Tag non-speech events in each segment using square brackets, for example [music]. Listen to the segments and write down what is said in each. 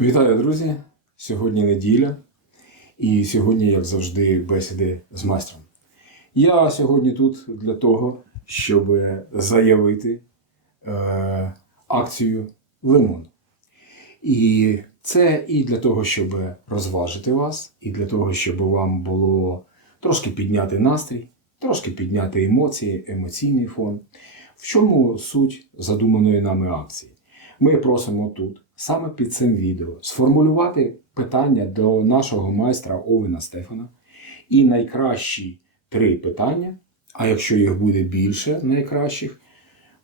Вітаю, друзі! Сьогодні неділя, і сьогодні, як завжди, бесіди з майстром. Я сьогодні тут для того, щоб заявити е, акцію Лимон. І це і для того, щоб розважити вас, і для того, щоб вам було трошки підняти настрій, трошки підняти емоції, емоційний фон. В чому суть задуманої нами акції? Ми просимо тут, саме під цим відео, сформулювати питання до нашого майстра Овена Стефана. І найкращі три питання, а якщо їх буде більше найкращих,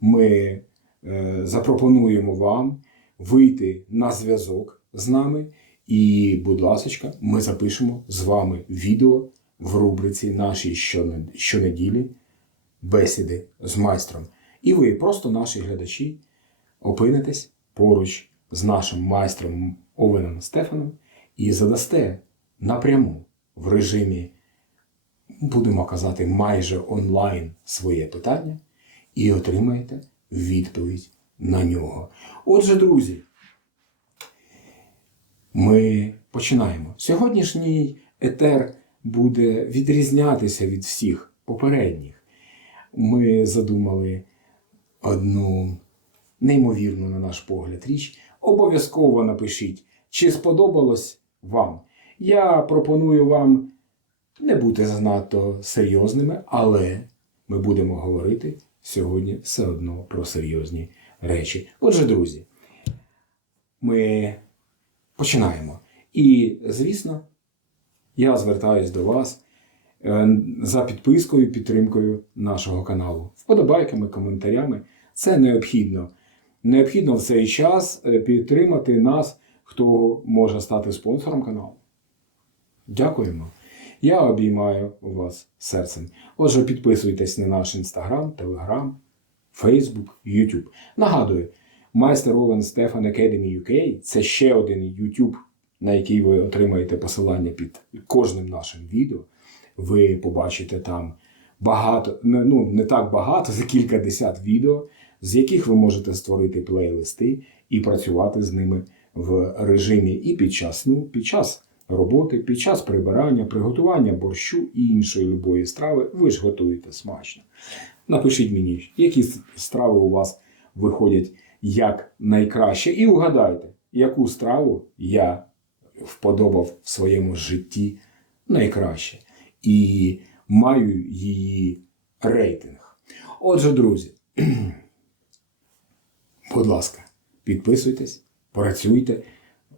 ми е, запропонуємо вам вийти на зв'язок з нами. І, будь ласка, ми запишемо з вами відео в рубриці нашій щонеділі бесіди з майстром. І ви, просто наші глядачі, опинитесь поруч з нашим майстром Овеном Стефаном і задасте напряму в режимі, будемо казати, майже онлайн своє питання і отримаєте відповідь на нього. Отже, друзі, ми починаємо. Сьогоднішній етер буде відрізнятися від всіх попередніх. Ми задумали одну неймовірну, на наш погляд, річ. Обов'язково напишіть, чи сподобалось вам. Я пропоную вам не бути занадто серйозними, але ми будемо говорити сьогодні все одно про серйозні речі. Отже, друзі, ми починаємо. І, звісно, я звертаюсь до вас е, за підпискою, підтримкою нашого каналу, вподобайками, коментарями. Це необхідно. Необхідно в цей час е, підтримати нас, хто може стати спонсором каналу. Дякуємо. Я обіймаю вас серцем. Отже, підписуйтесь на наш інстаграм, телеграм, Фейсбук, Ютуб. Нагадую, майстер Овен Стефан Academy UK це ще один YouTube, на який ви отримаєте посилання під кожним нашим відео. Ви побачите там багато, ну не так багато, за кілька десят відео, з яких ви можете створити плейлисти і працювати з ними в режимі і під час сну, під час роботи, під час прибирання, приготування борщу і іншої любої страви. Ви ж готуєте смачно. Напишіть мені, які страви у вас виходять як найкраще, і угадайте, яку страву я вподобав в своєму житті найкраще. І маю її рейтинг. Отже, друзі, [clears throat] будь ласка, підписуйтесь, працюйте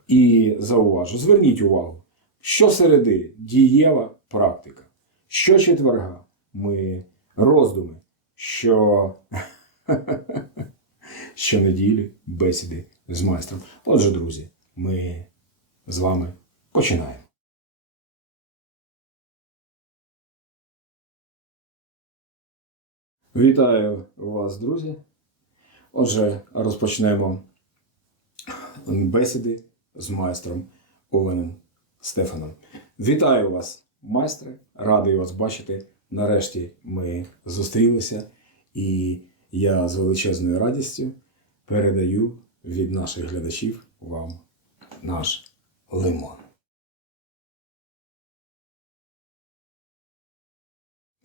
і зауважу, зверніть увагу, щосереди дієва практика, щочетверга ми роздуми, що [laughs] щонеділі бесіди з майстром. Отже, друзі, ми з вами починаємо. Вітаю вас, друзі. Отже, розпочнемо бесіди з майстром Овеном Стефаном. Вітаю вас, майстре! Радий вас бачити. Нарешті ми зустрілися, і я з величезною радістю передаю від наших глядачів вам наш лимон.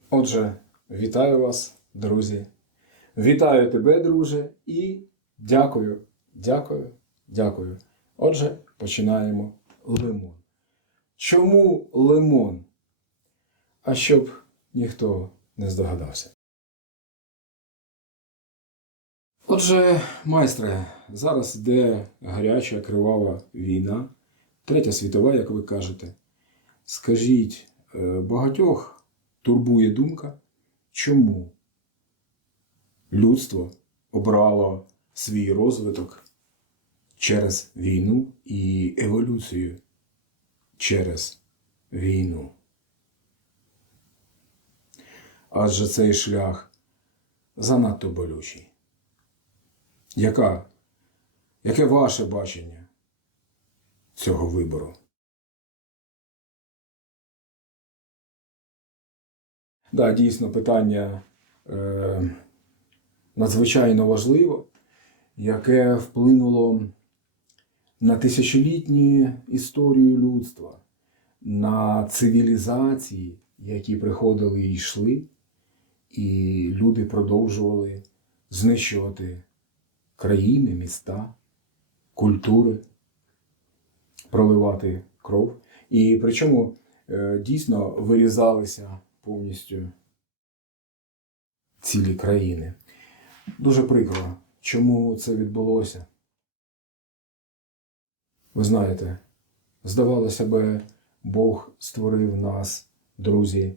Отже, вітаю вас, друзі. Вітаю тебе, друже, і дякую, дякую, дякую. Отже, починаємо лимон. Чому лимон? А щоб ніхто не здогадався. Отже, майстре, зараз йде гаряча кривава війна, третя світова, як ви кажете. Скажіть, е, багатьох турбує думка, чому людство обрало свій розвиток через війну і еволюцію через війну. Адже цей шлях занадто болючий. Яка, яке ваше бачення цього вибору? Да, дійсно, питання е, надзвичайно важливе, яке вплинуло на тисячолітню історію людства, на цивілізації, які приходили і йшли, і люди продовжували знищувати країни, міста, культури, проливати кров. І причому е, дійсно вирізалися повністю цілі країни. Дуже прикро, чому це відбулося. Ви знаєте, здавалося би, Бог створив нас, друзі,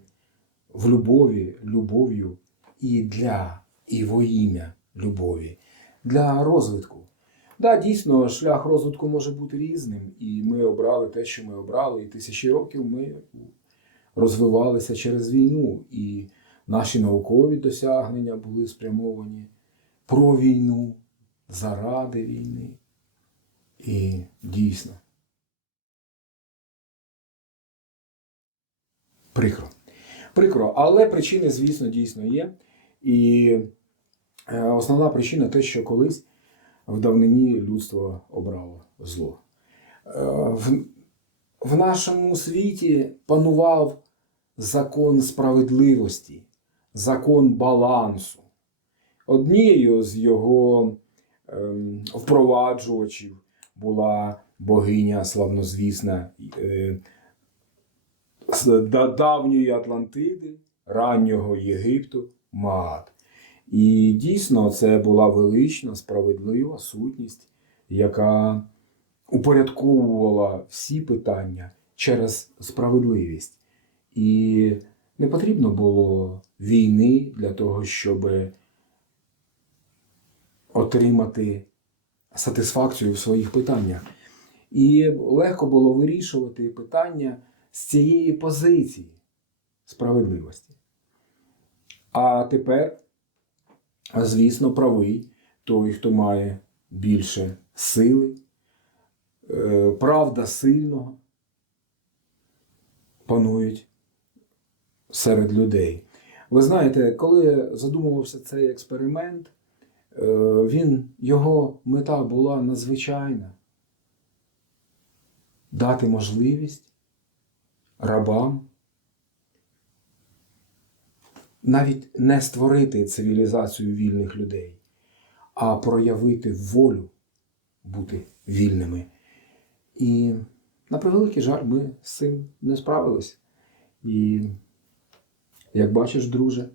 в любові, любов'ю і для, і во ім'я любові, для розвитку. Да, дійсно, шлях розвитку може бути різним, і ми обрали те, що ми обрали, і тисячі років ми розвивалися через війну, і наші наукові досягнення були спрямовані про війну, заради війни. І дійсно. Прикро. Прикро, але причини, звісно, дійсно є. І е, основна причина те, що колись в давнині людство обрало зло. Е, В, в нашому світі панував закон справедливості, закон балансу. Однією з його ем, впроваджувачів була богиня славнозвісна е, з давньої Атлантиди, раннього Єгипту Маат. І дійсно це була велична, справедлива сутність, яка упорядковувала всі питання через справедливість. І не потрібно було війни для того, щоб отримати сатисфакцію в своїх питаннях. І легко було вирішувати питання з цієї позиції справедливості. А тепер, звісно, правий той, хто має більше сили, е, правда сильного панують серед людей. Ви знаєте, коли задумувався цей експеримент, він, його мета була надзвичайна дати можливість рабам навіть не створити цивілізацію вільних людей, а проявити волю бути вільними. І на превеликий жаль, ми з цим не справилися. І, як бачиш, друже,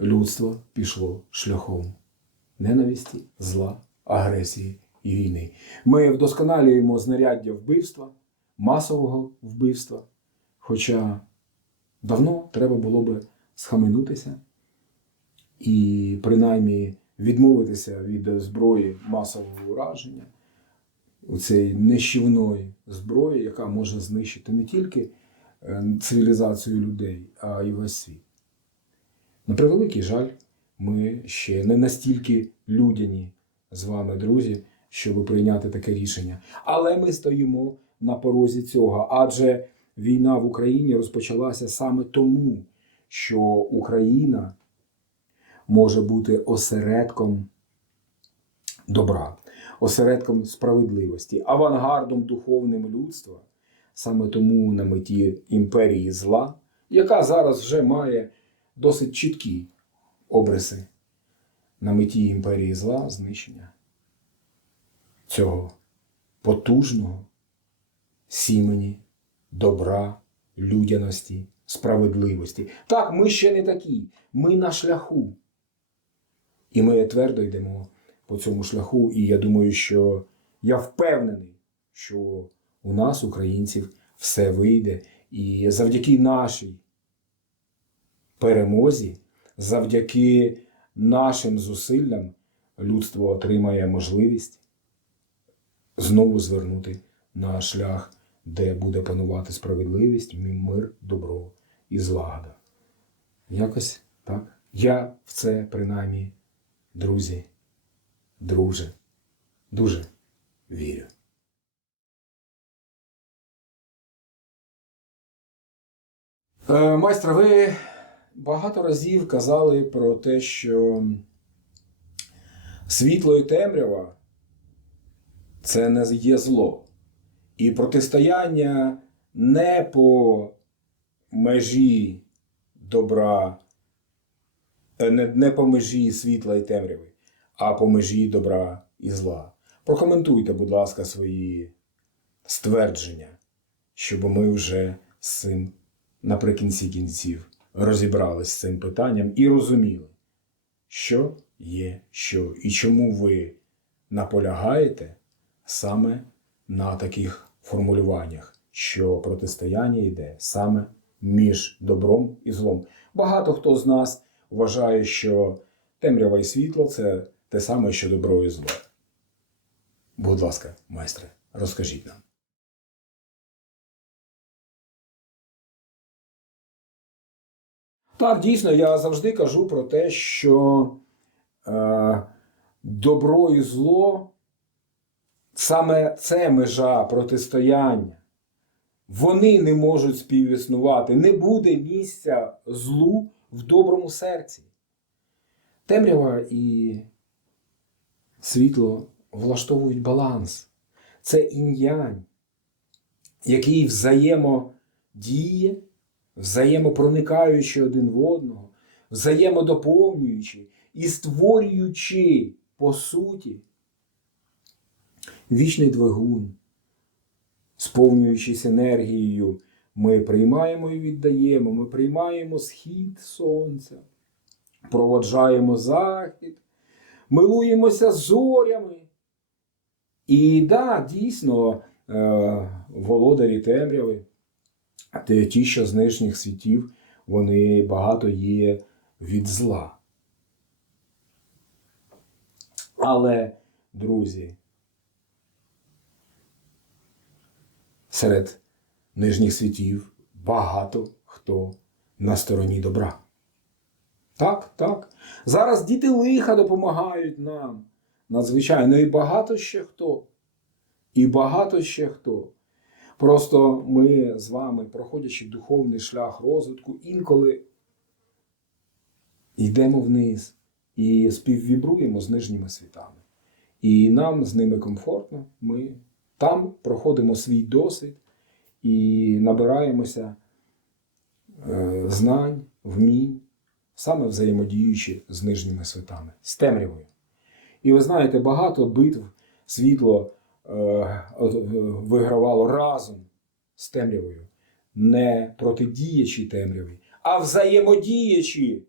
людство пішло шляхом ненависті, зла, агресії і війни. Ми вдосконалюємо знаряддя вбивства, масового вбивства. Хоча давно треба було би схаменутися і принаймні відмовитися від зброї масового ураження, у цієї нищівної зброї, яка може знищити не тільки е, цивілізацію людей, а й весь світ. На превеликий жаль, ми ще не настільки людяні з вами, друзі, щоб прийняти таке рішення. Але ми стоїмо на порозі цього, адже війна в Україні розпочалася саме тому, що Україна може бути осередком добра, осередком справедливості, авангардом духовним людства, саме тому на меті імперії зла, яка зараз вже має досить чіткі обриси на меті імперії зла знищення цього потужного сімені добра, людяності, справедливості. Так, ми ще не такі, ми на шляху. І ми твердо йдемо по цьому шляху. І я думаю, що я впевнений, що у нас, українців, все вийде. І завдяки нашій перемозі, завдяки нашим зусиллям, людство отримає можливість знову звернути на шлях, де буде панувати справедливість, мир, добро і злагода. Якось так. Я в це принаймні, друзі, друже, дуже вірю. Е, майстра, ви багато разів казали про те, що світло і темрява це не є зло. І протистояння не по межі добра, е, не, не по межі світла і темряви, а по межі добра і зла. Прокоментуйте, будь ласка, свої ствердження, щоб ми вже з цим наприкінці кінців розібрались з цим питанням і розуміли, що є що, і чому ви наполягаєте саме на таких формулюваннях, що протистояння йде саме між добром і злом. Багато хто з нас вважає, що темрява і світло це те саме, що добро і зло. Будь ласка, майстре, розкажіть нам. Так, дійсно, я завжди кажу про те, що е, добро і зло саме це межа протистояння. Вони не можуть співіснувати. Не буде місця злу в доброму серці. Темрява і світло влаштовують баланс. Це інь-янь, який взаємодіє, взаємопроникаючи один в одного, взаємодоповнюючи і створюючи, по суті, вічний двигун, сповнюючись енергією, ми приймаємо і віддаємо, ми приймаємо схід сонця, проводжаємо захід, милуємося зорями. І да, дійсно, е, володарі темряви, те- ті, що з нижніх світів, вони багато є від зла. Але, друзі, серед нижніх світів багато хто на стороні добра. Так, так. Зараз діти лиха допомагають нам. Надзвичайно, і багато ще хто. І багато ще хто. Просто ми з вами, проходячи духовний шлях розвитку, інколи йдемо вниз і співвібруємо з нижніми світами. І нам з ними комфортно. Ми там проходимо свій досвід і набираємося е, знань, вмінь, саме взаємодіючи з нижніми світами, з темрявою. І ви знаєте, багато битв світло вигравало разом з темрявою, не протидіячи темряві, а взаємодіячи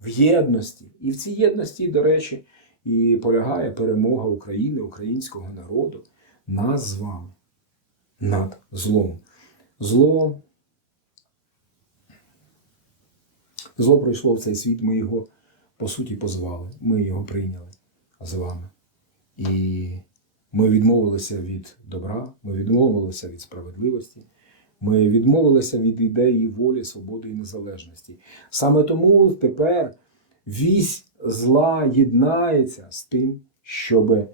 в єдності. І в цій єдності, до речі, і полягає перемога України, українського народу, нас з вами над злом. Зло, зло прийшло в цей світ, ми його по суті позвали, ми його прийняли з вами. І ми відмовилися від добра, ми відмовилися від справедливості, ми відмовилися від ідеї волі, свободи і незалежності. Саме тому тепер вісь зла єднається з тим, щоб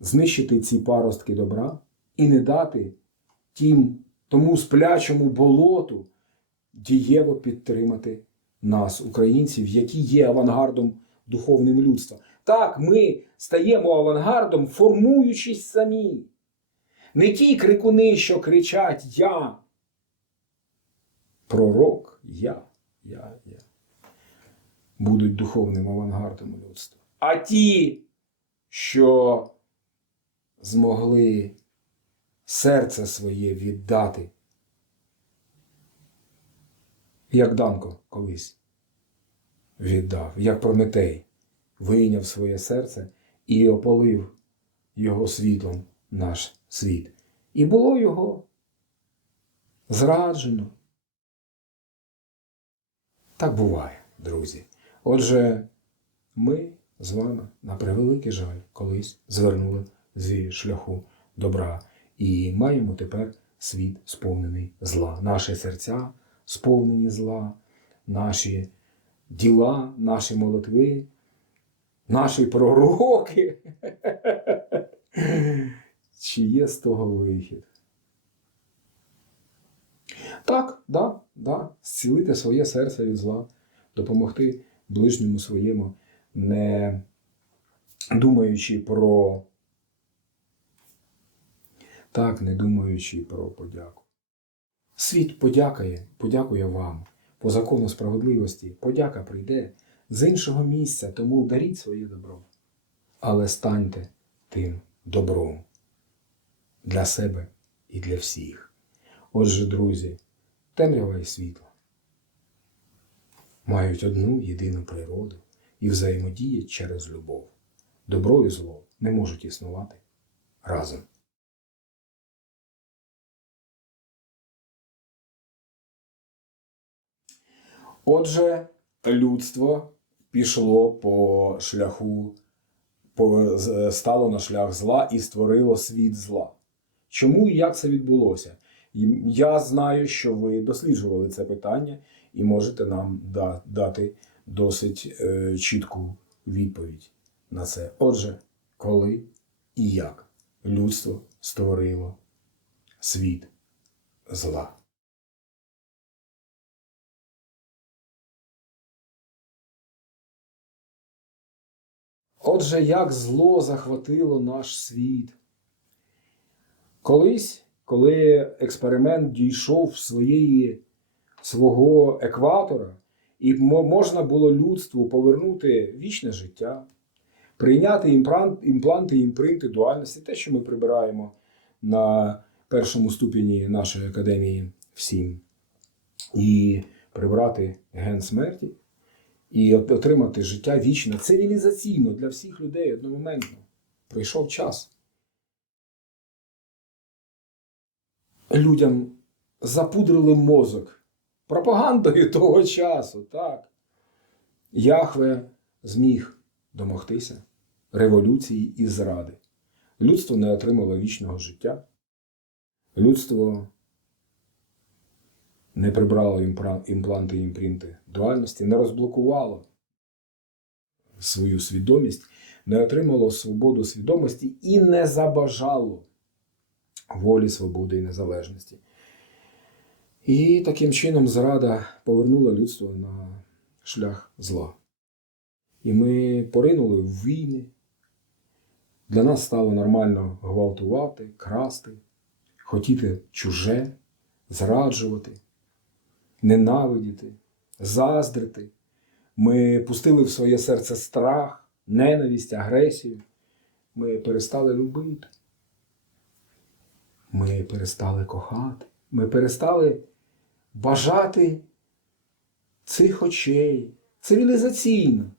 знищити ці паростки добра і не дати тім, тому сплячому болоту дієво підтримати нас, українців, які є авангардом духовним людства. Так, ми стаємо авангардом, формуючись самі. Не ті крикуни, що кричать Я. Пророк, я, я, я. Будуть духовним авангардом людства. А ті, що змогли серце своє віддати, як Данко колись віддав, як Прометей вийняв своє серце і опалив його світлом наш світ. І було його зраджено. Так буває, друзі. Отже, ми з вами, на превеликий жаль, колись звернули зі шляху добра і маємо тепер світ сповнений зла. Наші серця сповнені зла, наші діла, наші молитви, наші пророки. Чи є з того вихід? Так, да, да, зцілити своє серце від зла, допомогти ближньому своєму, не думаючи про так не думаючи про подяку. Світ подякає, подякує вам. По закону справедливості подяка прийде з іншого місця, тому даріть своє добро. Але станьте тим добром для себе і для всіх. Отже, друзі, темрява і світло мають одну єдину природу і взаємодіють через любов. Добро і зло не можуть існувати разом. Отже, людство пішло по шляху, по, стало на шлях зла і створило світ зла. Чому і як це відбулося? Я знаю, що ви досліджували це питання і можете нам да- дати досить е, чітку відповідь на це. Отже, коли і як людство створило світ зла. Отже, як зло захватило наш світ. Колись, коли експеримент дійшов своєї, свого екватора, і можна було людству повернути вічне життя, прийняти імплант, імпланти, імпринти дуальності, те, що ми прибираємо на першому ступені нашої академії всім, і прибрати ген смерті, і отримати життя вічне, цивілізаційно для всіх людей одномоментно. Прийшов час. Людям запудрили мозок пропагандою [laughs] того часу, так. Яхве зміг домогтися революції і зради. Людство не отримало вічного життя. Людство не прибрало імпланти і імпринти дуальності, не розблокувало свою свідомість, не отримало свободу свідомості і не забажало волі, свободи і незалежності. І таким чином зрада повернула людство на шлях зла. І ми поринули в війни. Для нас стало нормально гвалтувати, красти, хотіти чуже, зраджувати, ненавидіти, заздрити. Ми пустили в своє серце страх, ненависть, агресію. Ми перестали любити. Ми перестали кохати. Ми перестали бажати цих очей цивілізаційно.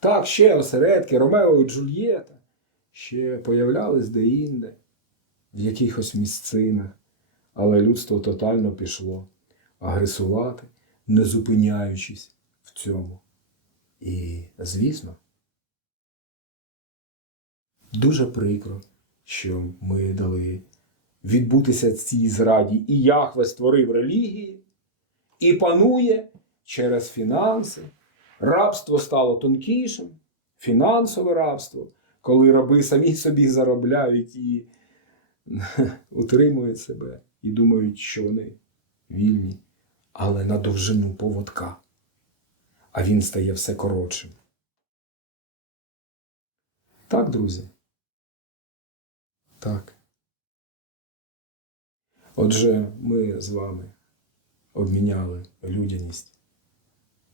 Так, ще осередки, Ромео і Джульєта ще появлялись деінде, в якихось місцинах, але людство тотально пішло агресувати, не зупиняючись в цьому. І, звісно, дуже прикро, що ми дали відбутися цій зраді, і Яхве створив релігії, і панує через фінанси. Рабство стало тонкішим, фінансове рабство, коли раби самі собі заробляють і [laughs] утримують себе і думають, що вони вільні, але на довжину поводка. А він стає все коротшим. Так, друзі? Так. Отже, ми з вами обміняли людяність,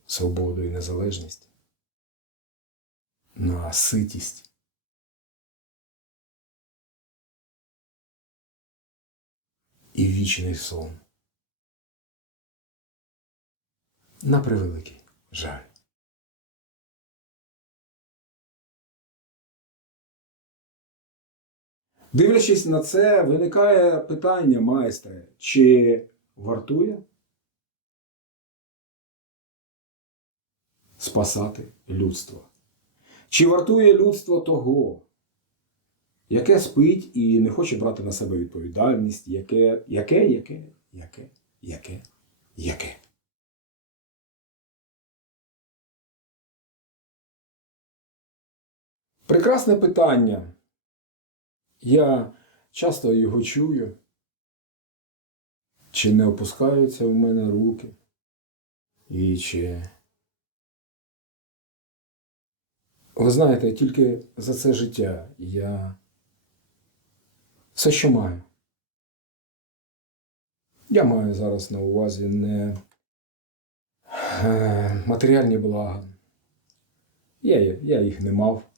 свободу і незалежність на ситість. І вічний сон. На превеликий жаль. Дивлячись на це, виникає питання, майстре, чи вартує спасати людство? Чи вартує людство того, яке спить і не хоче брати на себе відповідальність, яке, яке, яке, яке, яке, яке? Прекрасне питання. Я часто його чую. Чи не опускаються в мене руки? І чи. Ви знаєте, тільки за це життя я все, що маю. Я маю зараз на увазі не е, матеріальні блага. Я, я їх не мав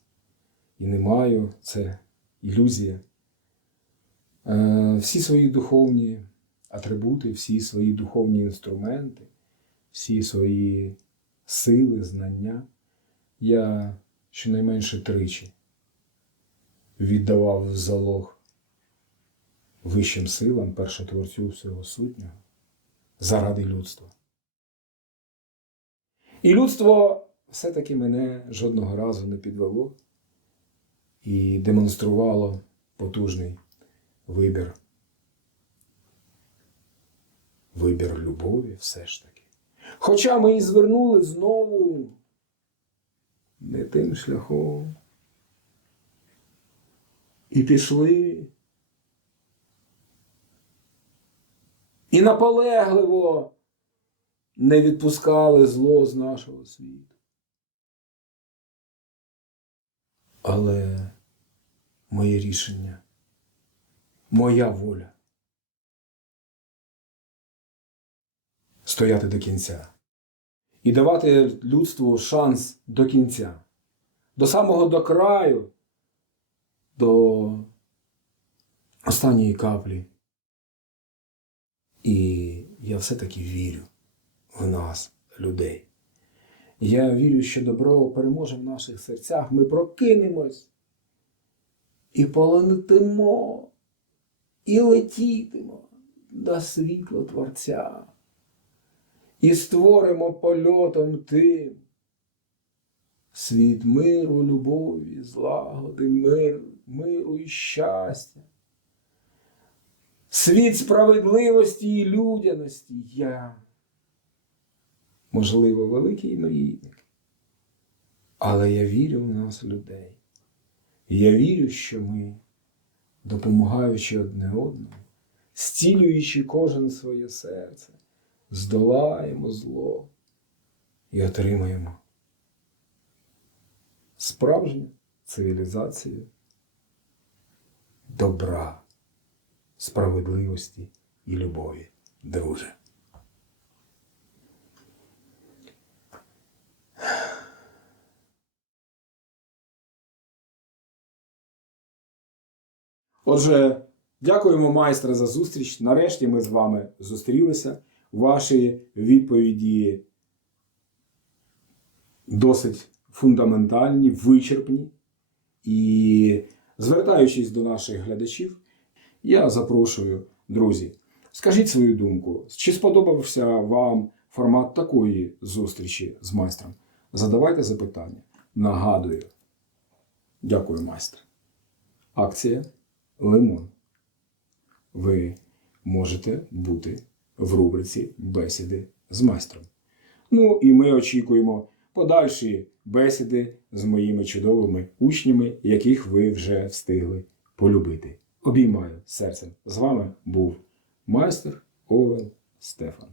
і не маю, це ілюзія. Е, всі свої духовні атрибути, всі свої духовні інструменти, всі свої сили, знання я щонайменше тричі віддавав в залог вищим силам, першотворцю всього сутнього, заради людства. І людство все-таки мене жодного разу не підвело і демонструвало потужний вибір. Вибір любові все ж таки. Хоча ми і звернули знову не тим шляхом. І пішли. І наполегливо не відпускали зло з нашого світу. Але моє рішення, моя воля стояти до кінця і давати людству шанс до кінця, до самого до краю, до останньої каплі. І я все-таки вірю в нас, людей. Я вірю, що добро переможе в наших серцях. Ми прокинемось і полетимо, і летітимо до світла Творця. І створимо польотом тим світ миру, любові, злагоди, мир, миру і щастя. Світ справедливості і людяності я. Можливо, великий мрійник. Але я вірю в нас, людей. І я вірю, що ми, допомагаючи одне одному, зцілюючи кожен своє серце, здолаємо зло і отримаємо справжню цивілізацію добра, справедливості і любові, друже. Отже, дякуємо майстре за зустріч. Нарешті ми з вами зустрілися. Ваші відповіді досить фундаментальні, вичерпні. І звертаючись до наших глядачів, я запрошую, друзі, скажіть свою думку, чи сподобався вам формат такої зустрічі з майстром? Задавайте запитання. Нагадую. Дякую, майстер. Акція Лимон. Ви можете бути в рубриці Бесіди з майстром. Ну і ми очікуємо подальші бесіди з моїми чудовими учнями, яких ви вже встигли полюбити. Обіймаю серцем. З вами був майстер Овен Стефан.